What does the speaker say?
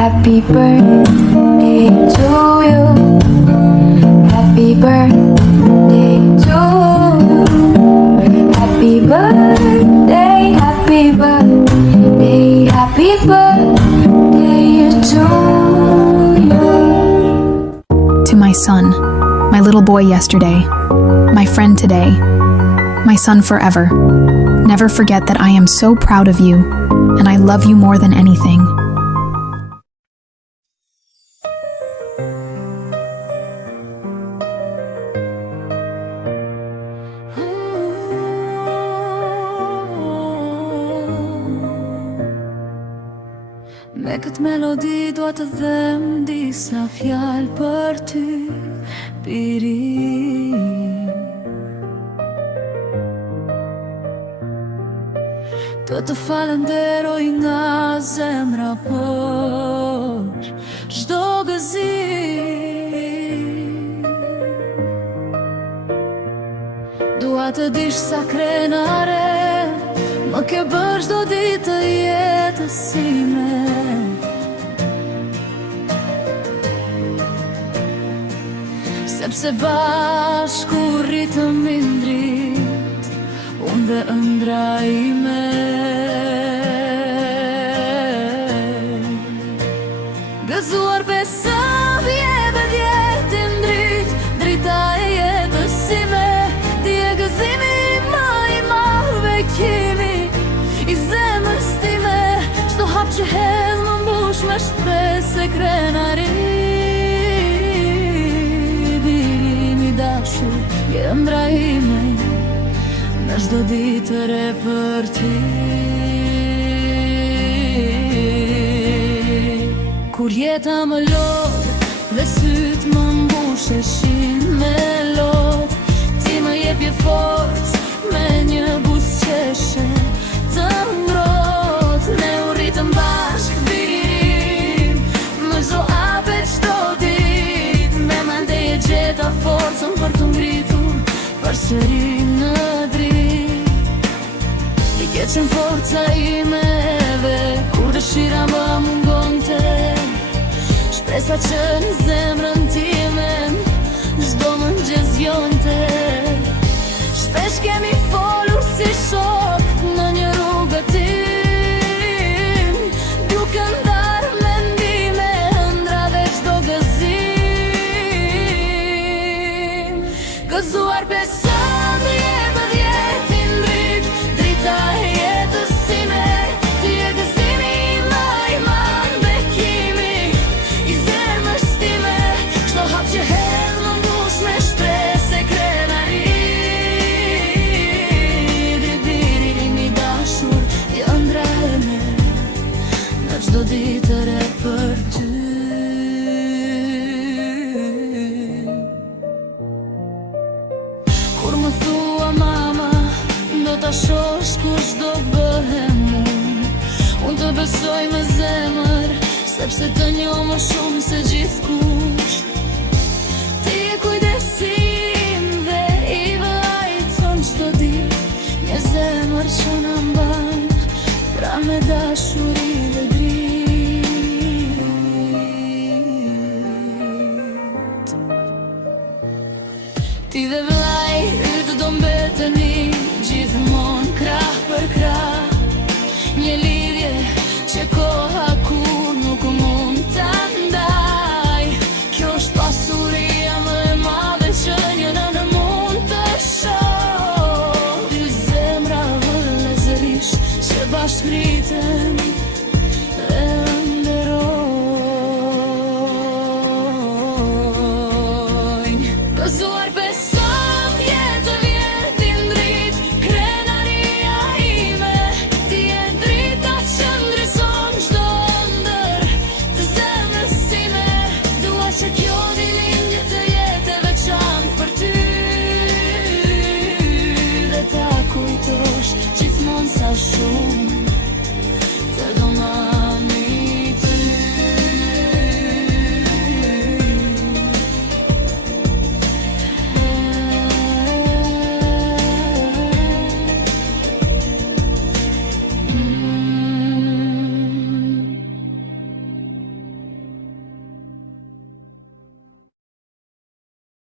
Happy birthday to you. Happy birthday to you. Happy birthday, happy birthday, happy birthday to you. To my son, my little boy yesterday, my friend today, my son forever. Never forget that I am so proud of you, and I love you more than anything. Me këtë melodi dua të them disa fjalë për ty, Piri. Do të falenderoj nga zemra për çdo gëzim. Dua të dish sa krenare më ke bërë çdo ditë të jetës time. Sepse bashku rritëm i ndrit, unë dhe ëndra ime. Gëzuar besëm jetë djetë i ndrit, drita e jetës ime. Ti e gëzimi ma i madhe kimi i zemrës time. Çdo hap që hedh më mbush me shpresë e krenari. Je ëndra ime në çdo ditë të re për ty. Kur jeta më lodh dhe syt më mbusheshin me lot, ti më jepje forcë me një buzëqeshe të ngrohtë. Ne u rritëm bashkë virin, më çdo hapet çdo ditë. Me mande e gjeta forcën për të ngritur përsëri në dritë. I keqen forca ime edhe kur dëshira më mungonte, shpresa që në zemrën time çdo mëngjes vjonte. Shpesh kemi folur si shok në një rrugë tim, duke ndarë mendime, ëndra dhe çdo gëzim. Gëzuar besëm jetë djetë i ndrit, drita e jetës ime. Ti e gëzimi ma i madh bekimi i zemrës time. Çdo hap që hedh më mbush me shpresë e krenari. Diri i dashur i ëndra ime në çdo ditë të re për ty. Kur më thua mama, do ta shosh kush do bëhem unë të besoj me zemër, sepse të njoh më shumë se gjithkush. Ti e kujdesim dhe i vajton çdo ditë, një zemër që na mban pra me dashuri.